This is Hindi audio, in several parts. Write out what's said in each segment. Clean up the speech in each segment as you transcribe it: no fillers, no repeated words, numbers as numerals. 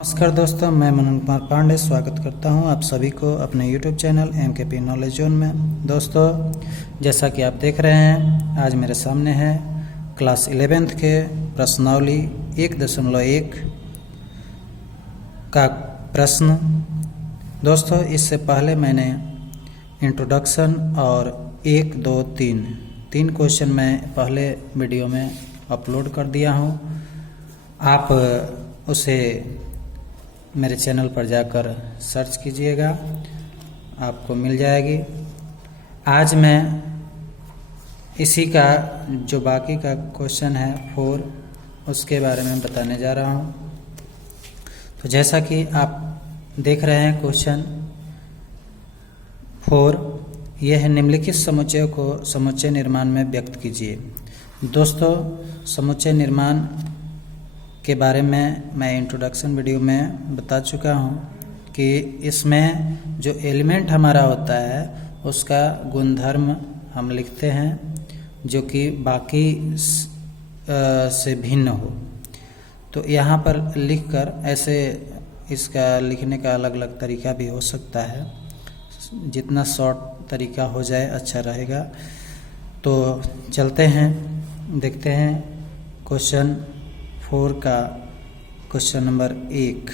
नमस्कार दोस्तों, मैं मनन कुमार पांडे स्वागत करता हूं आप सभी को अपने YouTube channel MKP knowledge zone में। दोस्तों, जैसा कि आप देख रहे हैं, आज मेरे सामने है क्लास 11th के प्रश्नावली 1.1 का प्रश्न। दोस्तों, इससे पहले मैंने इंट्रोडक्शन और 1, 2, 3 क्वेश्चन मैं पहले वीडियो में अपलोड कर दिया हूं। आप उसे मेरे चैनल पर जाकर सर्च कीजिएगा, आपको मिल जाएगी। आज मैं इसी का जो बाकी का क्वेश्चन है 4, उसके बारे में बताने जा रहा हूं। तो जैसा कि आप देख रहे हैं क्वेश्चन 4, यह है निम्नलिखित समुच्चय को समुच्चय निर्माण में व्यक्त कीजिए। दोस्तों, समुच्चय निर्माण के बारे में मैं इंट्रोडक्शन वीडियो में बता चुका हूं कि इसमें जो एलिमेंट हमारा होता है उसका गुणधर्म हम लिखते हैं जो कि बाकी से भिन्न हो। तो यहाँ पर लिखकर ऐसे इसका लिखने का अलग अलग तरीका भी हो सकता है, जितना शॉर्ट तरीका हो जाए अच्छा रहेगा। तो चलते हैं, देखते हैं क्वेश्चन 4 का क्वेश्चन नंबर 1।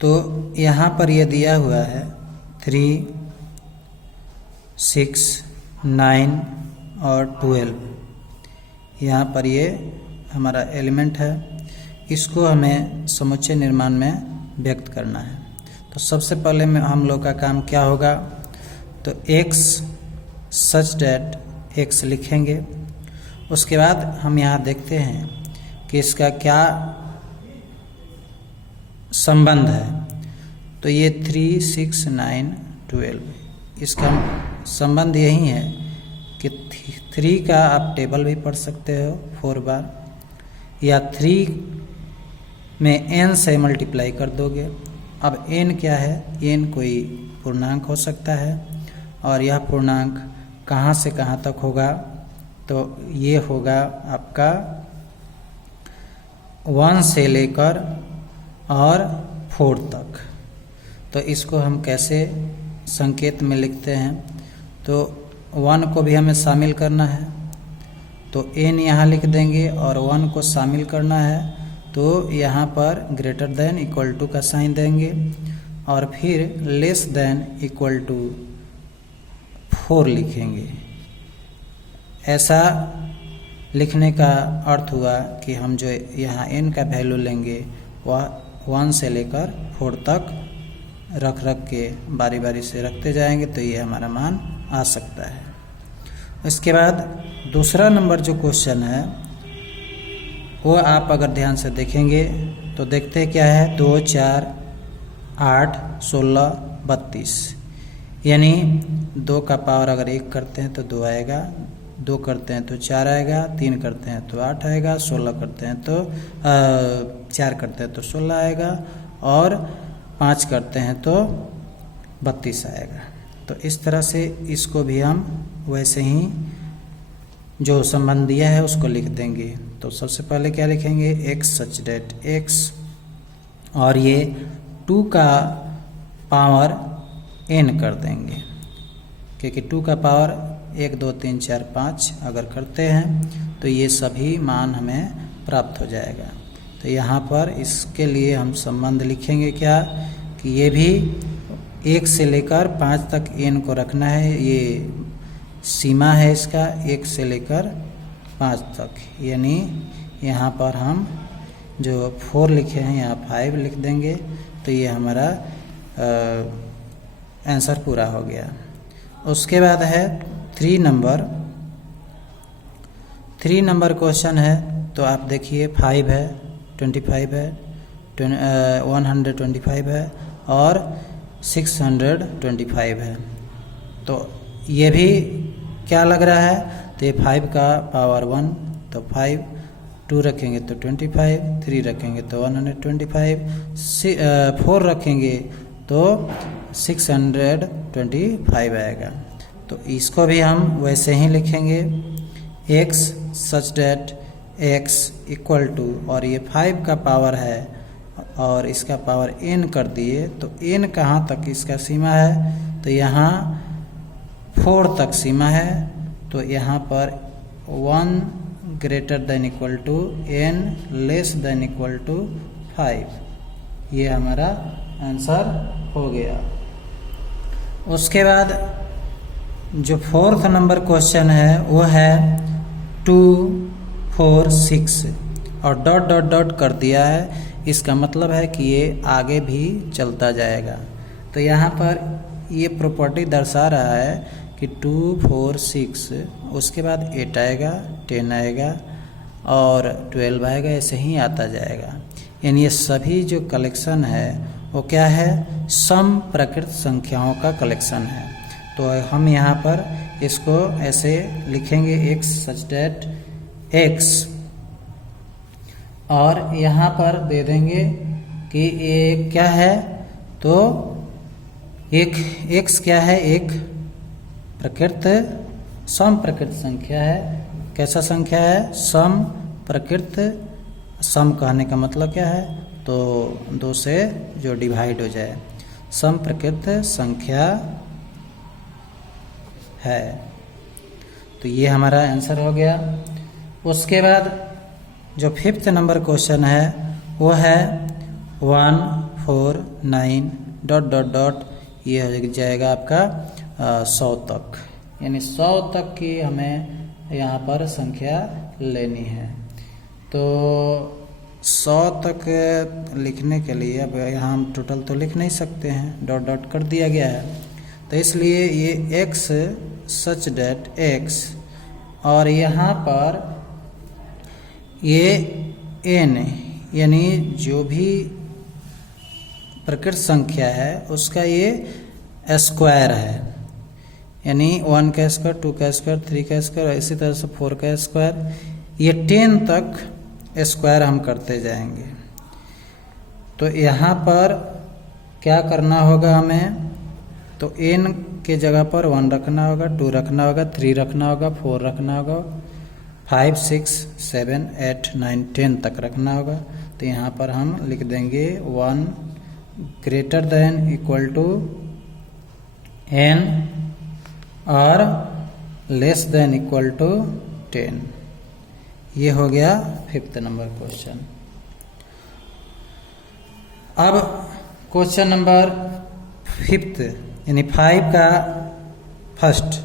तो यहाँ पर यह दिया हुआ है 3, 6, 9 और 12। यहाँ पर ये हमारा एलिमेंट है, इसको हमें समुच्चय निर्माण में व्यक्त करना है। तो सबसे पहले में हम लोग का काम क्या होगा, तो x सच डेट x लिखेंगे। उसके बाद हम यहाँ देखते हैं कि इसका क्या संबंध है। तो ये 3, 6, 9, 12, इसका संबंध यही है कि 3 का आप टेबल भी पढ़ सकते हो 4 बार, या 3 में n से मल्टीप्लाई कर दोगे। अब n क्या है, n कोई पूर्णांक हो सकता है, और यह पूर्णांक कहाँ से कहाँ तक होगा, तो ये होगा आपका 1 से लेकर और 4 तक। तो इसको हम कैसे संकेत में लिखते हैं, तो 1 को भी हमें शामिल करना है, तो n यहाँ लिख देंगे, और 1 को शामिल करना है तो यहाँ पर ग्रेटर देन इक्वल टू का साइन देंगे, और फिर लेस देन इक्वल टू 4 लिखेंगे। ऐसा लिखने का अर्थ हुआ कि हम जो यहाँ n का वैल्यू लेंगे वह 1 से लेकर 4 तक रख के बारी बारी से रखते जाएंगे, तो ये हमारा मान आ सकता है। इसके बाद दूसरा नंबर जो क्वेश्चन है वो आप अगर ध्यान से देखेंगे तो देखते क्या है, 2, 4, 8, 16, 32, यानी 2 का पावर अगर 1 करते हैं तो 2 आएगा, 2 करते हैं तो 4 आएगा, 3 करते हैं तो 8 आएगा, 16 करते हैं तो 4 करते हैं तो 16 आएगा, और 5 करते हैं तो 32 आएगा। तो इस तरह से इसको भी हम वैसे ही जो संबंध दिया है उसको लिख देंगे। तो सबसे पहले क्या लिखेंगे, x सच डेट x, और ये 2 का पावर n कर देंगे, क्योंकि 2 का पावर 1, 2, 3, 4, 5 अगर करते हैं तो ये सभी मान हमें प्राप्त हो जाएगा। तो यहाँ पर इसके लिए हम संबंध लिखेंगे क्या, कि ये भी 1 से लेकर 5 तक n को रखना है, ये सीमा है इसका 1 से लेकर 5 तक, यानी यहाँ पर हम जो 4 लिखे हैं यहाँ 5 लिख देंगे, तो ये हमारा आंसर पूरा हो गया। उसके बाद है 3 नंबर क्वेश्चन है। तो आप देखिए 5 है, 25 है, 125 है और 625 है। तो ये भी क्या लग रहा है, तो ये 5 का पावर 1, तो 5, 2 रखेंगे तो 25, 3 रखेंगे तो 125, 4 रखेंगे तो 625 आएगा। तो इसको भी हम वैसे ही लिखेंगे, x such that x equal to, और ये 5 का पावर है और इसका पावर n कर दिए, तो n कहाँ तक इसका सीमा है, तो यहाँ 4 तक सीमा है। तो यहाँ पर 1 greater than equal to n less than equal to 5, ये हमारा आंसर हो गया। उसके बाद जो 4th नंबर क्वेश्चन है वो है 2, 4, 6 और डॉट डॉट डॉट कर दिया है। इसका मतलब है कि ये आगे भी चलता जाएगा। तो यहाँ पर ये प्रॉपर्टी दर्शा रहा है कि 2, 4, 6, उसके बाद 8 आएगा, 10 आएगा और 12 आएगा, ऐसे ही आता जाएगा। यानी ये सभी जो कलेक्शन है वो क्या है, सम प्रकृत संख्याओं का कलेक्शन है। तो हम यहाँ पर इसको ऐसे लिखेंगे x सच दैट x, और यहाँ पर दे देंगे कि ये क्या है, तो एक x क्या है, एक प्रकृत सम प्रकृत संख्या है। कैसा संख्या है, सम प्रकृत। सम कहने का मतलब क्या है, तो 2 से जो डिवाइड हो जाए, सम प्रकृत संख्या है। तो ये हमारा आंसर हो गया। उसके बाद जो 5th नंबर क्वेश्चन है वो है 1, 4, 9 डॉट डॉट डॉट, ये हो जाएगा आपका 100 तक। यानी 100 तक की हमें यहाँ पर संख्या लेनी है। तो 100 तक लिखने के लिए अब यहाँ हम टोटल तो लिख नहीं सकते हैं, डॉट डॉट कर दिया गया है। तो इसलिए ये x सच डेट x, और यहाँ पर ये n यानी जो भी प्रकृत संख्या है उसका ये स्क्वायर है। यानी 1 का स्क्वायर, 2 का स्क्वायर, 3 का स्क्वायर, इसी तरह से 4 का स्क्वायर, ये 10 तक स्क्वायर हम करते जाएंगे। तो यहाँ पर क्या करना होगा हमें, तो n के जगह पर 1 रखना होगा, 2 रखना होगा, 3 रखना होगा, 4 रखना होगा, 5, 6, 7, 8, 9, 10 तक रखना होगा। तो यहाँ पर हम लिख देंगे 1 greater than equal to n और लेस देन इक्वल टू 10। ये हो गया 5th नंबर क्वेश्चन। अब क्वेश्चन नंबर 5th यानी 5 का फर्स्ट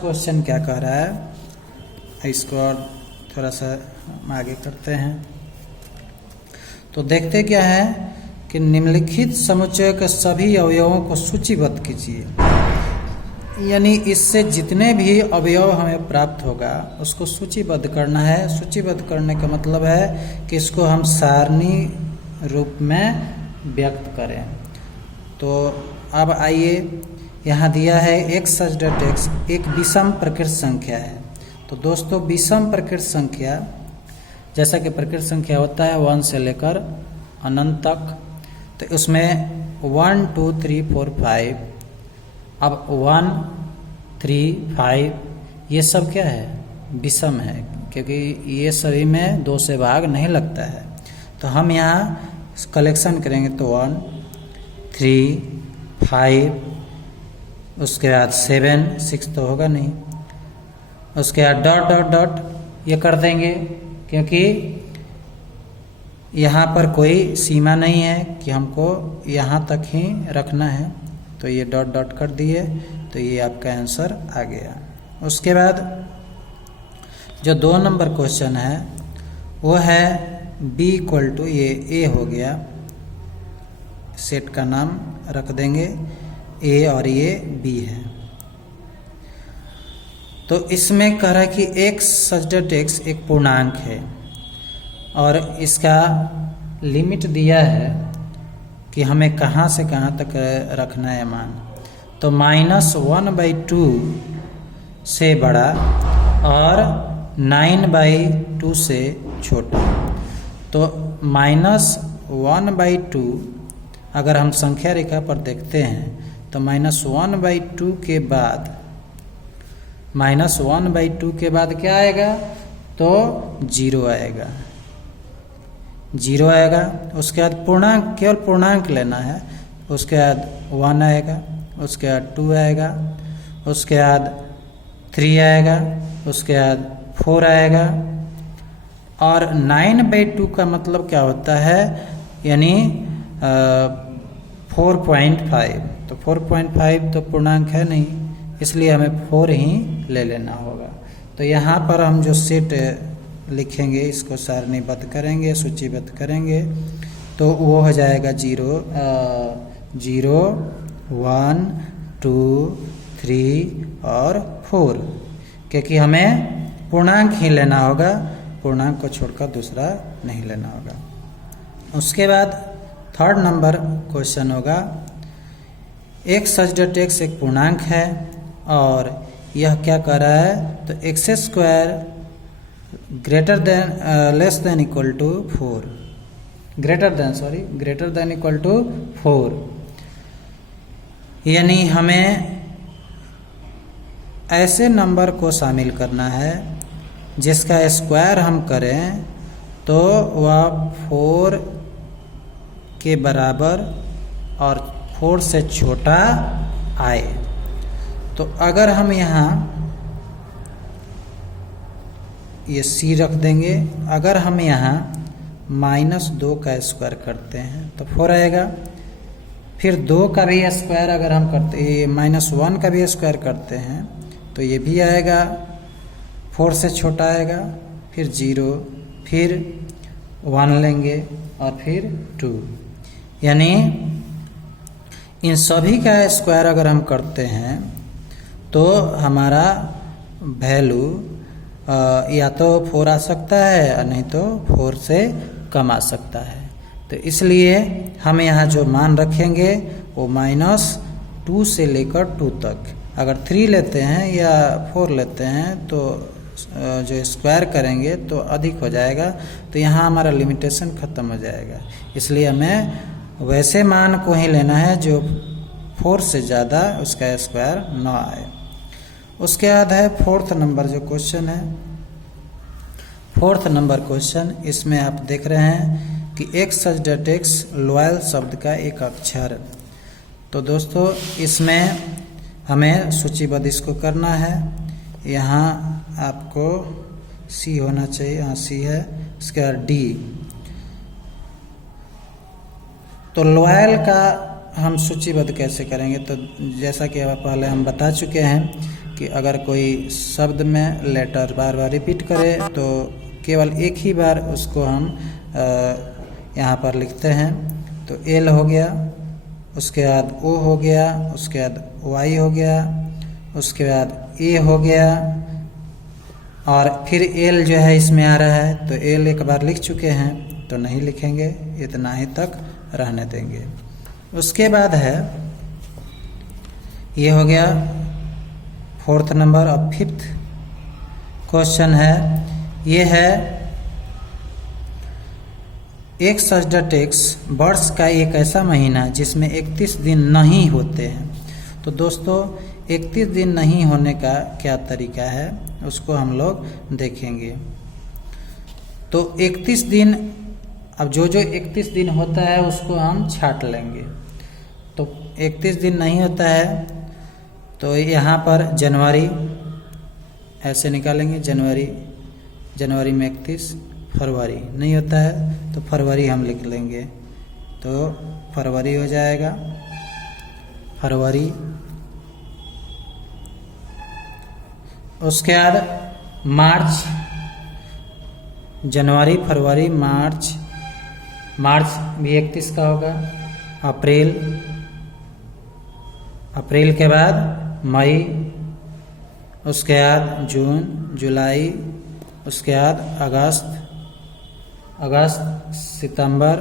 क्वेश्चन क्या कह रहा है, इसको और थोड़ा सा हम आगे करते हैं। तो देखते क्या है कि निम्नलिखित समुच्चय के सभी अवयवों को सूचीबद्ध कीजिए। यानी इससे जितने भी अवयव हमें प्राप्त होगा उसको सूचीबद्ध करना है। सूचीबद्ध करने का मतलब है कि इसको हम सारणी रूप में व्यक्त करें। तो अब आइए, यहाँ दिया है x सच डेट x एक विषम प्रकृत संख्या है। तो दोस्तों विषम प्रकृत संख्या, जैसा कि प्रकृत संख्या होता है 1 से लेकर अनंत तक, तो उसमें 1, 2, 3, 4, 5, अब 1, 3, 5 ये सब क्या है, विषम है, क्योंकि ये सभी में 2 से भाग नहीं लगता है। तो हम यहाँ कलेक्शन करेंगे तो 1, 3, 5, उसके बाद 7, 6 तो होगा नहीं, उसके बाद डॉट डॉट डॉट ये कर देंगे, क्योंकि यहाँ पर कोई सीमा नहीं है कि हमको यहाँ तक ही रखना है। तो ये डॉट डॉट कर दिए, तो ये आपका आंसर आ गया। उसके बाद जो 2 नंबर क्वेश्चन है वो है b इक्वल टू, ये a हो गया, सेट का नाम रख देंगे a और ये b है। तो इसमें कह रहा है कि x सच डेट x एक पूर्णांक है और इसका लिमिट दिया है कि हमें कहाँ से कहाँ तक रखना है मान। तो -1/2 से बड़ा और 9/2 से छोटा। तो -1/2 अगर हम संख्या रेखा पर देखते हैं तो -1/2 के बाद क्या आएगा, तो 0 आएगा, 0 आएगा। उसके बाद पूर्णांक, केवल पूर्णांक लेना है। उसके बाद 1 आएगा, उसके बाद 2 आएगा, उसके बाद 3 आएगा, उसके बाद 4 आएगा। और 9/2 का मतलब क्या होता है, यानी 4.5। तो 4.5 तो पूर्णांक है नहीं, इसलिए हमें 4 ही ले लेना होगा। तो यहाँ पर हम जो सेट लिखेंगे इसको सारणीबद्ध करेंगे, सूचीबद्ध करेंगे, तो वो हो जाएगा 0, 1, 2, 3 और 4, क्योंकि हमें पूर्णांक ही लेना होगा, पूर्णांक को छोड़कर दूसरा नहीं लेना होगा। उसके बाद 3rd नंबर क्वेश्चन होगा, x एक पूर्णांक है और यह क्या कर रहा है, तो x² less than equal to 4, greater than equal to 4। यानी हमें ऐसे नंबर को शामिल करना है जिसका स्क्वायर हम करें तो वह 4 के बराबर और 4 से छोटा आए। तो अगर हम यहाँ ये c रख देंगे, अगर हम यहाँ -2 का स्क्वायर करते हैं तो 4 आएगा। फिर 2 का भी स्क्वायर अगर हम करते, -1 का भी स्क्वायर करते हैं तो ये भी आएगा, 4 से छोटा आएगा। फिर 0, फिर 1 लेंगे और फिर 2। यानी इन सभी का स्क्वायर अगर हम करते हैं तो हमारा वैल्यू या तो 4 आ सकता है और नहीं तो 4 से कम आ सकता है। तो इसलिए हम यहाँ जो मान रखेंगे वो -2 से लेकर 2 तक। अगर 3 लेते हैं या 4 लेते हैं तो जो स्क्वायर करेंगे तो अधिक हो जाएगा, तो यहाँ हमारा लिमिटेशन ख़त्म हो जाएगा। इसलिए हमें वैसे मान को ही लेना है जो 4 से ज़्यादा उसका स्क्वायर न आए। उसके बाद है 4th नंबर जो क्वेश्चन है, 4th नंबर क्वेश्चन, इसमें आप देख रहे हैं कि x लॉयल शब्द का एक अक्षर। तो दोस्तों इसमें हमें सूचीबद्ध इसको करना है। यहाँ आपको C होना चाहिए, यहाँ C है, इसके बाद D। तो लॉयल का हम सूचीबद्ध कैसे करेंगे, तो जैसा कि पहले हम बता चुके हैं कि अगर कोई शब्द में लेटर बार बार रिपीट करे तो केवल एक ही बार उसको हम यहाँ पर लिखते हैं। तो L हो गया, उसके बाद O हो गया, उसके बाद Y हो गया, उसके बाद A हो गया, और फिर L जो है इसमें आ रहा है तो L एक बार लिख चुके हैं तो नहीं लिखेंगे, इतना ही तक रहने देंगे। उसके बाद है, ये हो गया 4th नंबर। और 5th क्वेश्चन है, ये है x वर्ष का एक ऐसा महीना जिसमें 31 दिन नहीं होते हैं। तो दोस्तों 31 दिन नहीं होने का क्या तरीका है उसको हम लोग देखेंगे। तो 31 दिन, अब जो 31 दिन होता है उसको हम छांट लेंगे। तो 31 दिन नहीं होता है तो यहाँ पर जनवरी ऐसे निकालेंगे, जनवरी में 31, फरवरी नहीं होता है तो फरवरी हम लिख लेंगे, तो फरवरी हो जाएगा, फरवरी। उसके बाद मार्च, जनवरी, फरवरी, मार्च भी 31 का होगा। अप्रैल के बाद मई, उसके बाद जून, जुलाई, उसके बाद अगस्त, सितंबर,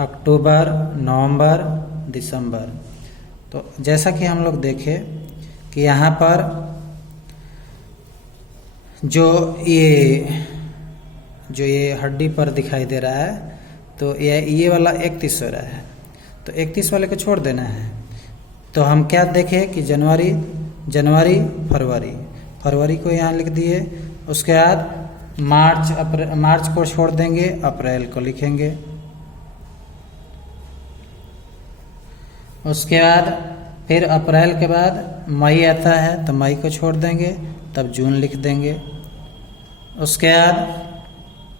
अक्टूबर, नवंबर, दिसंबर। तो जैसा कि हम लोग देखें कि यहाँ पर जो ये हड्डी पर दिखाई दे रहा है तो ये वाला 31 हो रहा है, तो 31 वाले को छोड़ देना है। तो हम क्या देखें कि जनवरी, फरवरी को यहाँ लिख दिए। उसके बाद मार्च को छोड़ देंगे, अप्रैल को लिखेंगे। उसके बाद फिर अप्रैल के बाद मई आता है तो मई को छोड़ देंगे, तब जून लिख देंगे। उसके बाद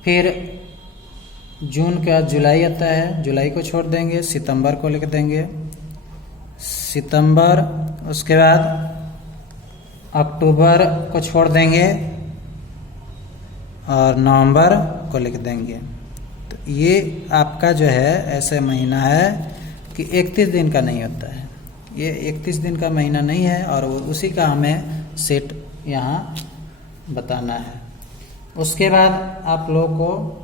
फिर जून के बाद जुलाई आता है, जुलाई को छोड़ देंगे, सितंबर को लिख देंगे, सितंबर। उसके बाद अक्टूबर को छोड़ देंगे और नवंबर को लिख देंगे। तो ये आपका जो है ऐसे महीना है कि 31 दिन का नहीं होता है, ये 31 दिन का महीना नहीं है, और उसी का हमें सेट यहाँ बताना है। उसके बाद आप लोगों को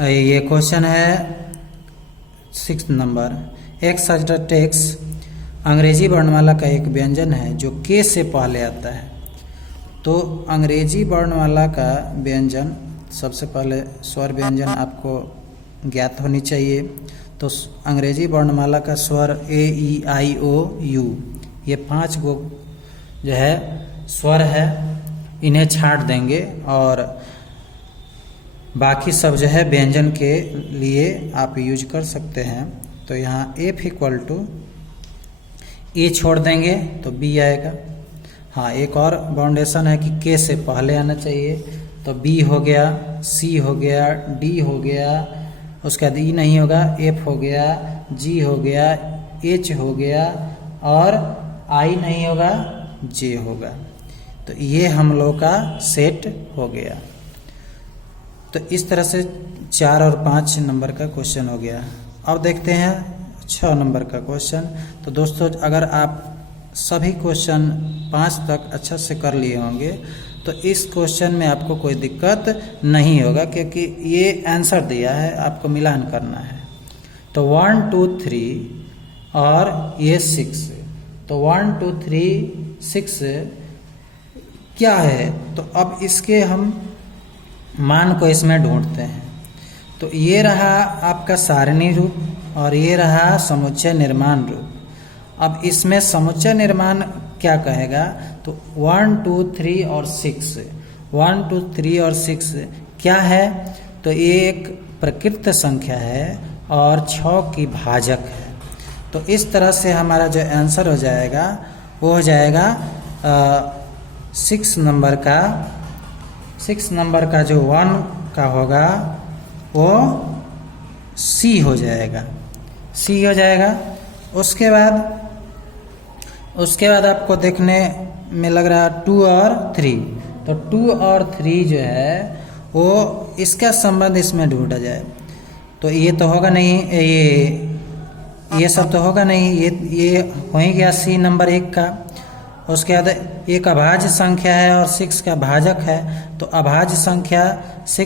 ये क्वेश्चन है 6 number. X such the text अंग्रेजी वर्णमाला का एक व्यंजन है जो के से पहले आता है। तो अंग्रेजी वर्णमाला का व्यंजन, सबसे पहले स्वर व्यंजन आपको ज्ञात होनी चाहिए। तो अंग्रेजी वर्णमाला का स्वर ए ई आई ओ यू, ये 5 गो जो है स्वर है, इन्हें छांट देंगे और बाकी सब जो है व्यंजन के लिए आप यूज कर सकते हैं। तो यहाँ एफ इक्वल टू ए छोड़ देंगे तो बी आएगा। हाँ, एक और बाउंडेशन है कि के से पहले आना चाहिए, तो बी हो गया, सी हो गया, डी हो गया, उसके बाद ई नहीं होगा, एफ हो गया, जी हो गया, एच हो गया और आई नहीं होगा, जे होगा। तो ये हम लोग का सेट हो गया। तो इस तरह से 4 और 5 नंबर का क्वेश्चन हो गया। अब देखते हैं 6 नंबर का क्वेश्चन। तो दोस्तों, अगर आप सभी क्वेश्चन 5 तक अच्छा से कर लिए होंगे तो इस क्वेश्चन में आपको कोई दिक्कत नहीं होगा, क्योंकि ये आंसर दिया है, आपको मिलान करना है। तो 1 2 3 और ये 6, तो 1 2 3 6 क्या है, तो अब इसके हम मान को इसमें ढूंढते हैं। तो ये रहा आपका सारणी रूप और ये रहा समुच्चय निर्माण रूप। अब इसमें समुच्चय निर्माण क्या कहेगा, तो 1 2 3 और 6, 1 2 3 और 6 क्या है, तो ये एक प्रकृत संख्या है और 6 की भाजक है। तो इस तरह से हमारा जो आंसर हो जाएगा वो हो जाएगा 6 नंबर का जो 1 का होगा वो सी हो जाएगा, सी हो जाएगा। उसके बाद आपको देखने में लग रहा है 2 और 3, तो 2 और 3 जो है वो इसका संबंध इसमें ढूंढा जाए। तो ये तो होगा नहीं, ये सब तो होगा नहीं, ये हो ही गया सी नंबर 1 का। उसके बाद एक अभाज्य संख्या है और 6 का भाजक है, तो अभाज्य संख्या 6